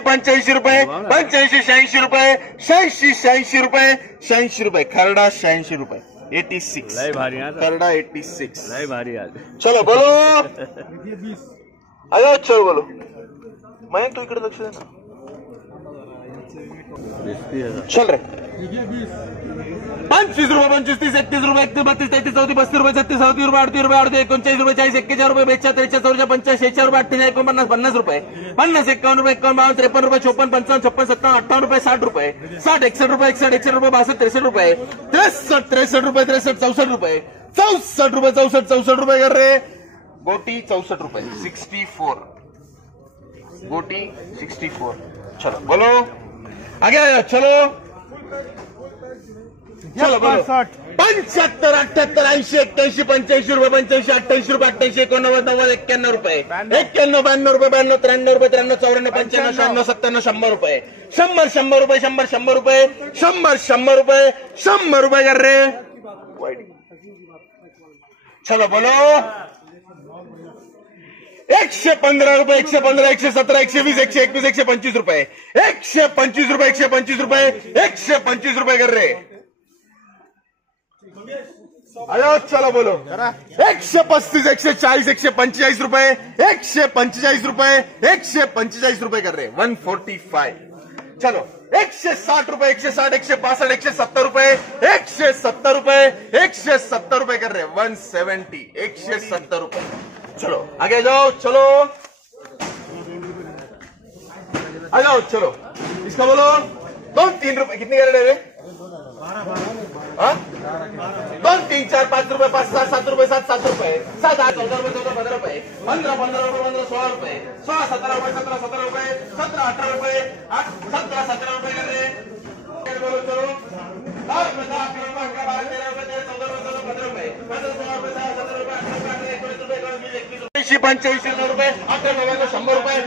85 रुपये, 85 86 रुपये, 86 रुपये, 86 रुपये, खरडा 86 रुपये, 86 लय भारी खरडा 86 लय भारी आज. चलो बोलो आयो चलो बोलो मैं तू इकडे लक्ष दे ना चल रे 25 रुपये 25 30 31 रुपये 31 32 33 34 35 रुपये 36 37 रुपये 38 रुपये 39 रुपये 40 41 रुपये 42 43 44 45 46 रुपये 48 49 50 रुपये 50 51 रुपये 51 52 53 रुपये 54 55 56 57 58 रुपये 60 रुपये 60 61 रुपये 61 61 रुपये 62 63 रुपये 63 रुपये 63 64 रुपये 64 रुपये 64 रुपये कर रहे गोटी 64 रुपये 64 गोटी 64 चलो बोलो आगे आया चलो चलो बोलो 75 78 80 81 85 रुपये 85 88 रुपये 88 89 90 91 रुपये 91 92 रुपये 92 93 रुपये 93 94 95 96 97 100 रुपये 100 रुपये 100 रुपये 100 रुपये 100 रुपये कर रहे चलो बोलो 115 रुपये 115 117 120 121 125 रुपये 125 रुपये 125 रुपये 125 रुपये कर रहे अरे चलो बोलो 135 140 145 रुपये 145 रुपये 145 रुपये कर रहे 145 चलो 160 रुपये 160 162 170 रुपये 170 रुपये 170 रुपये कर रहे 170 170 रुपये चलो आगे जाओ चलो आ जाओ चलो इसका बोलो 2-3 रुपये कितने कर रहे 2 3 4 5 रुपये 5 7 7 रुपये 7 7 रुपये 7 8 14 रुपये 14 15 रुपये 15 15 रुपये 15 16 रुपये 16 17 रुपये 17 17 रुपये 17 18 रुपये 17 17 रुपये कर रहे बोलो चलो 10 रुपये 10 रुपये 12 13 रुपये 14 रुपये 15 रुपये 15 16 रुपये 17 रुपये 18 रुपये 21 रुपये 85 रुपये 100 रुपये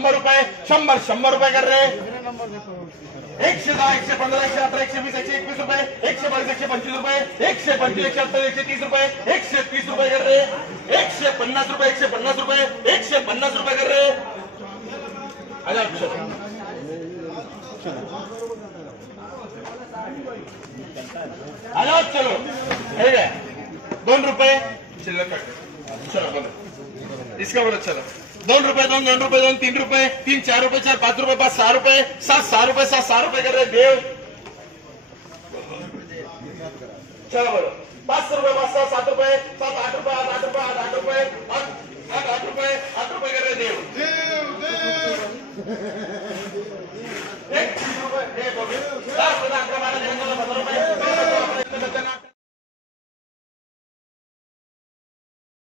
100 रुपये 100 रुपये कर रहे 110 115 118 120 121 रुपये 122 125 रुपये 125 128 130 रुपये 130 रुपये कर रहे 150 रुपये 150 रुपये 150 रुपये कर रहे आ चलो ठीक है 2 रुपये शिल्लक चलो बोलो इसका बोलो चलो 2 रुपये 2 रुपये 2 3 रुपये 3 4 रुपये 4 5 रुपये 5 6 रुपये 7 6 रुपये 7 6 रुपये कर रहे देव चलो बोलो 5 रुपये 5 7 रुपये 7 8 रुपये 8 रुपये 8 रुपये 8 रुपये 8 रुपये कर रहे देव